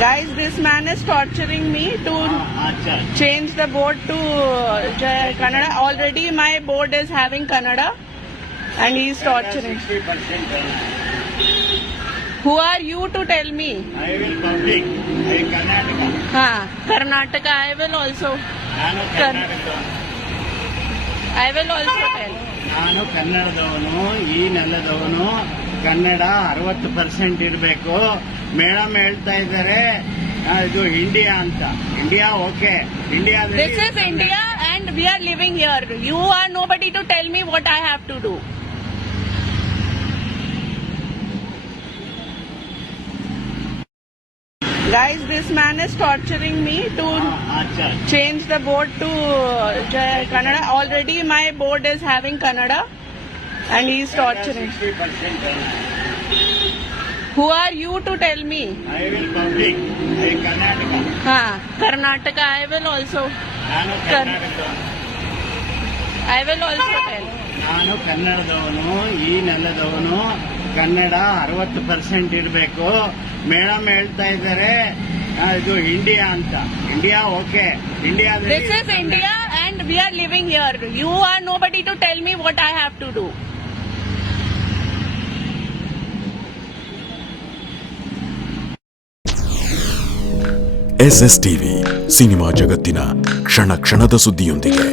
Guys, this man is torturing me to change the board to Kannada. Already my board is having Kannada and he is torturing. 60%. Who are you to tell me? I will public. I Karnataka. Karnataka, I will also. ನಾನು ಕರ್ನಾಟಕದವನು. I will also tell. ನಾನು ಕನ್ನಡದವನು, ಈ ನೆಲದವನು. ಕನ್ನಡ 60% ಇರಬೇಕು. Madam ಹೇಳ್ತಾ ಇದ್ದಾರೆ ಇದು India ಅಂತ. India okay. India This is India and we are living here. You are nobody to tell me what I have to do. Guys, this man is torturing me to change the board to Kannada. Already my board is having Kannada and he is torturing. 60%. Who are you to tell me? I will public. I Karnataka. Karnataka, I will also. ನಾನು ಕರ್ನಾಟಕದವನು. I will also tell. ನಾನು ಕನ್ನಡದವನು, ಈ ನೆಲದವನು. ಕನ್ನಡ 60% ಇರಬೇಕು. Madam ಹೇಳ್ತಾ ಇದ್ದಾರೆ ಇದು India ಅಂತ. India okay. India This is India and we are living here. You are nobody to tell me what I have to do. SSTV cinema ಜಗತ್ತಿನ ಕ್ಷಣ ಕ್ಷಣದ ಸುದ್ದಿಯೊಂದಿಗೆ